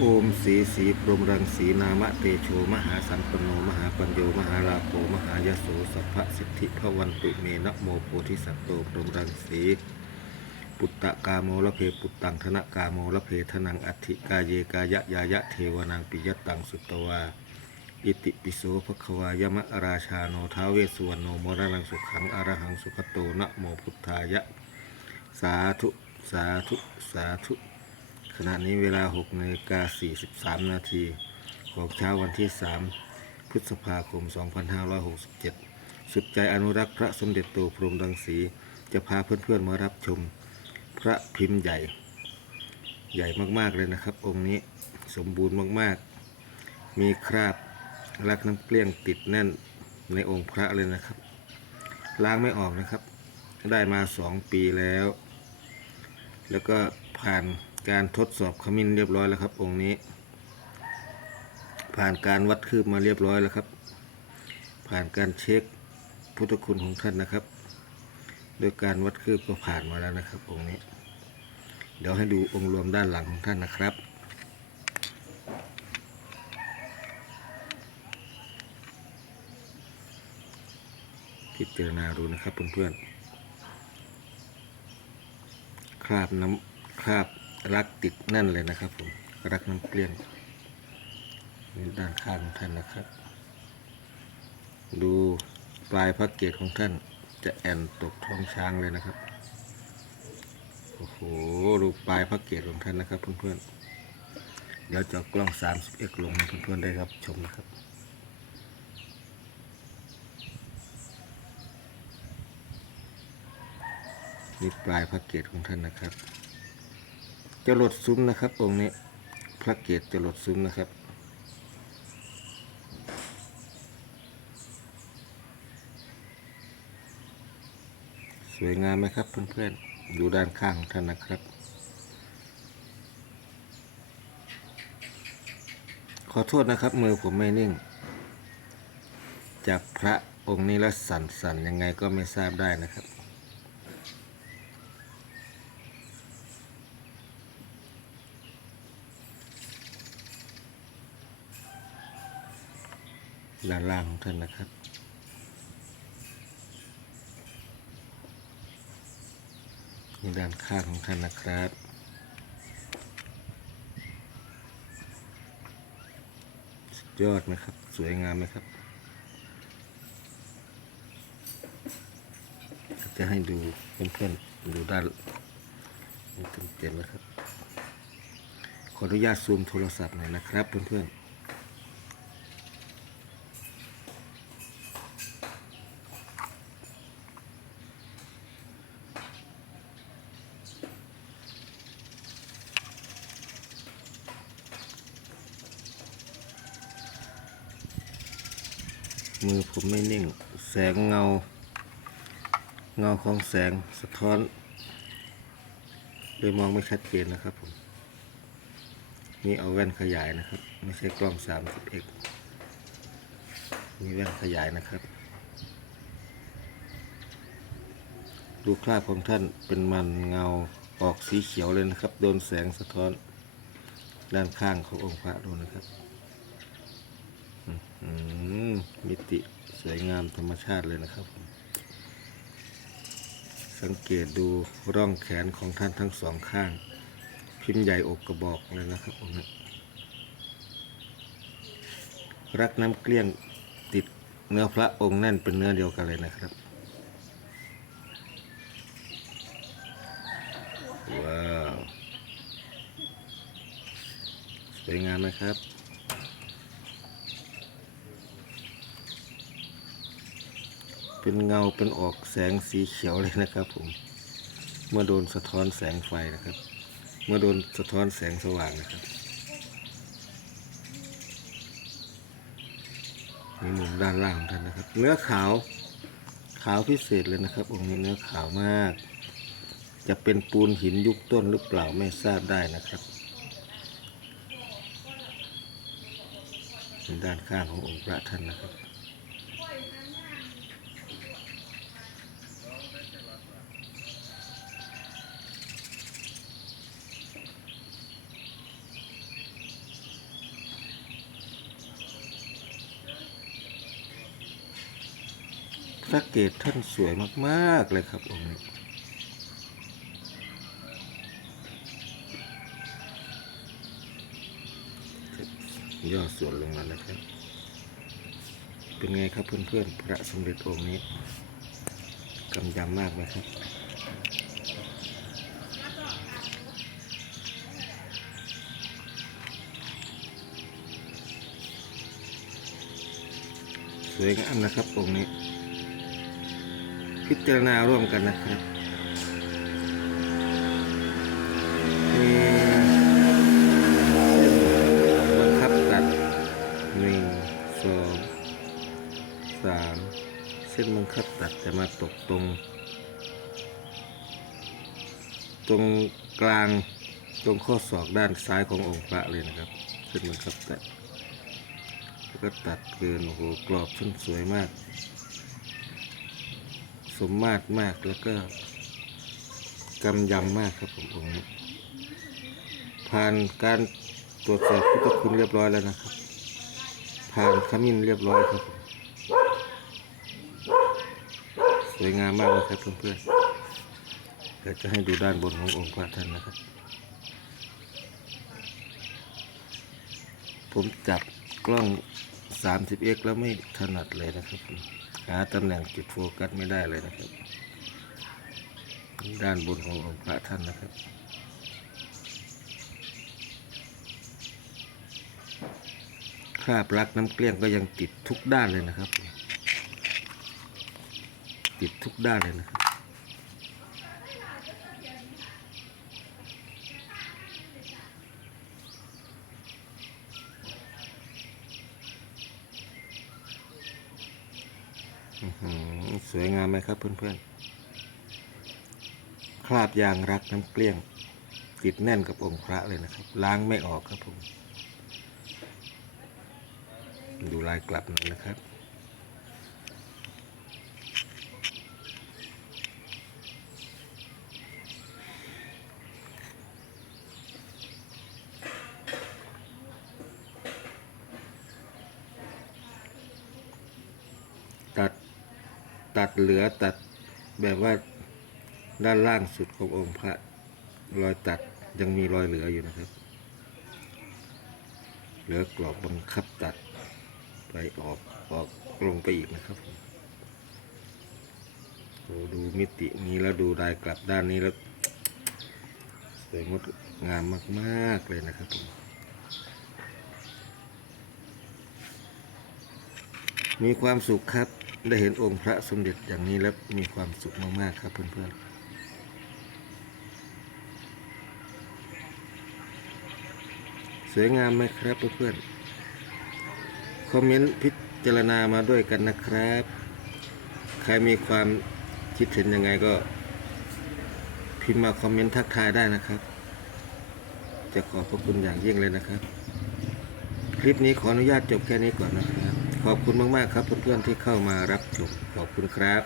โอมสีสีพรมรังสีนามะเตโชมหาสัมปโนมหาปัญโยมหาลาโภมหายโสสัพพะสิทธิพวันตุเมนะโมโพธิสัตโตพรมรังสีปุตตะกาโมละเพปุตตังธนกาโมละเพทนังอัติกาเยกายะยายะเทวนังปิยตังสุตตวาอิติปิโสภควายมะราชาโนท้าเวสุวรรณโนมรณังสุขังอรหังสุขโตนะโมพุทธายะ สาธุ สาธุ สาธุ ขณะนี้เวลา6นาฬิกา43 นาทีของเช้าวันที่ 3 พฤษภาคม 2567 สุดใจอนุรักษ์พระสมเด็จโตพรหมรังสีจะพาเพื่อนๆมารับชมพระพิมพ์ใหญ่ ใหญ่มากๆเลยนะครับ องค์นี้สมบูรณ์มากๆ มีคราบลักน้ำเกลี้ยงติดแน่นในองค์พระเลยนะครับ ล้างไม่ออกนะครับ ได้มาสองปีแล้ว แล้วก็ผ่าน การทดสอบขมิ้นเรียบร้อยแล้วครับ องค์นี้ ผ่านการวัดคืบมาเรียบร้อยแล้วครับ ผ่านการเช็คพุทธคุณของท่านนะครับโดยการวัดคืบก็ผ่านมาแล้วนะครับ องค์นี้ เดี๋ยวให้ดูองค์รวมด้านหลังของท่านนะครับพิจารณาดูนะครับเพื่อนๆคราบน้ำคราบ รักติดแน่นเลยนะครับผมรักน้ำเกลี้ยงนี่ด้านข้างของท่านนะครับ ดูปลายพระเกศของท่านจะแอนตกท้องช้างเลยนะครับโอ้โหดูปลายพระเกศของท่านนะครับเพื่อนๆเดี๋ยวจะกล้อง30ลงให้เพื่อนๆได้รับชมนะครับนี่ปลายพระเกศของท่านนะครับ จะหลดซุ้มนะครับ องค์นี้พระเกศจะหลดซุ้มนะครับสวยงามไหมครับเพื่อนๆ อยู่ด้านข้างของท่านนะครับ ขอโทษนะครับ มือผมไม่นิ่งจับพระองค์นี้แล้วสั่นๆ ยังไงก็ไม่ทราบได้นะครับ ด้านล่างของท่านนะครับนี่ด้านข้างของท่านนะครับยอดไหมครับ สวยงามไหมครับ จะให้ดูเพื่อนๆดูด้านเต็มๆนะครับ ขออนุญาตซูมโทรศัพท์หน่อยนะครับเพื่อนๆ มือผมไม่นิ่ง แสงเงา เงาของแสงสะท้อนเลยมองไม่ชัดเจนนะครับผม นี่เอาแว่นขยายนะครับ ไม่ใช่กล้อง 30x นี่แว่นขยายนะครับ ดูคราบของท่านเป็นมันเงาออกสีเขียวเลยนะครับ โดนแสงสะท้อนด้านข้างขององค์พระดูนะครับ มิติสวยงามธรรมชาติเลยนะครับ สังเกตดูร่องแขนของท่านทั้งสองข้าง พิมพ์ใหญ่อกกระบอกเลยนะครับผมนะรักน้ำเกลี้ยงติดเนื้อพระองค์แน่นเป็นเนื้อเดียวกันเลยนะครับ ว้าว สวยงามไหมครับ เป็นเงาเป็นออกแสงสีเขียวเลยนะครับผม เมื่อโดนสะท้อนแสงไฟนะครับ เมื่อโดนสะท้อนแสงสว่างนะครับนี่มุมด้านล่างของท่านนะครับ เนื้อขาวขาวพิเศษเลยนะครับองค์นี้เนื้อขาวมาก จะเป็นปูนหินยุคต้นหรือเปล่าไม่ทราบได้นะครับเป็นด้านข้างขององค์พระท่านนะครับ ระเกศท่านสวยมากๆเลยครับองค์นี้ย่อส่วนลงมาแล้วครับ เป็นไงครับเพื่อนๆ พระสมเด็จองค์นี้กำยำมากไหมครับ สวยงามนะครับองค์นี้ พิจารณาร่วมกันนะครับมีบังคับตัดหนึ่งสองสามเส้นบังคับตัดจะมาตกตรง ตรงกลางตรงข้อศอกด้านซ้ายขององค์พระเลยนะครับเส้นบังคับตัดแล้วก็ตัดเกินโอ้โหกรอบช่างสวยมาก สมมาตรมากแล้วก็กำยำมากครับผมองค์นี้ผ่านการตรวจสอบพุทธคุณเรียบร้อยแล้วนะครับ ผ่านขมิ้นเรียบร้อยครับผมสวยงามมากเลยครับเพื่อนๆเดี๋ยวจะให้ดูด้านบนขององค์พระท่านนะครับ ผมจับกล้อง 30x แล้วไม่ถนัดเลยนะครับผม หาตำแหน่งจุดโฟกัสไม่ได้เลยนะครับ ด้านบนขององค์พระท่านนะครับคราบรักน้ำเกลี้ยงก็ยังติดทุกด้านเลยนะครับ ติดทุกด้านเลยนะครับ อื้อหือ สวยงามไหมครับเพื่อนๆ คราบยางรักน้ำเกลี้ยง ติดแน่นกับองค์พระเลยนะครับ ล้างไม่ออกครับผม ดูลายกลับหน่อยนะครับตัด ตัดเหลือตัดแบบว่าด้านล่างสุดขององค์พระรอยตัดยังมีรอยเหลืออยู่นะครับ เหลือกรอบบังคับตัดไปออกออกลงไปอีกนะครับผมโอ้ดูมิตินี้แล้วดูลายกลับด้านนี้แล้วสวยงดงามมาก ๆ เลยนะครับผมมีความสุขครับ ได้เห็นองค์พระสมเด็จอย่างนี้แล้วมีความสุขมากๆครับเพื่อนๆสวยงามไหมครับเพื่อนๆ คอมเมนต์พิจารณามาด้วยกันนะครับ ใครมีความคิดเห็นยังไงก็ พิมพ์มาคอมเมนต์ทักทายได้นะครับ จะขอบพระคุณอย่างยิ่งเลยนะครับ คลิปนี้ขออนุญาตจบแค่นี้ก่อนนะครับ ขอบคุณมาก ๆ ครับเพื่อนๆที่เข้ามารับชมขอบคุณครับ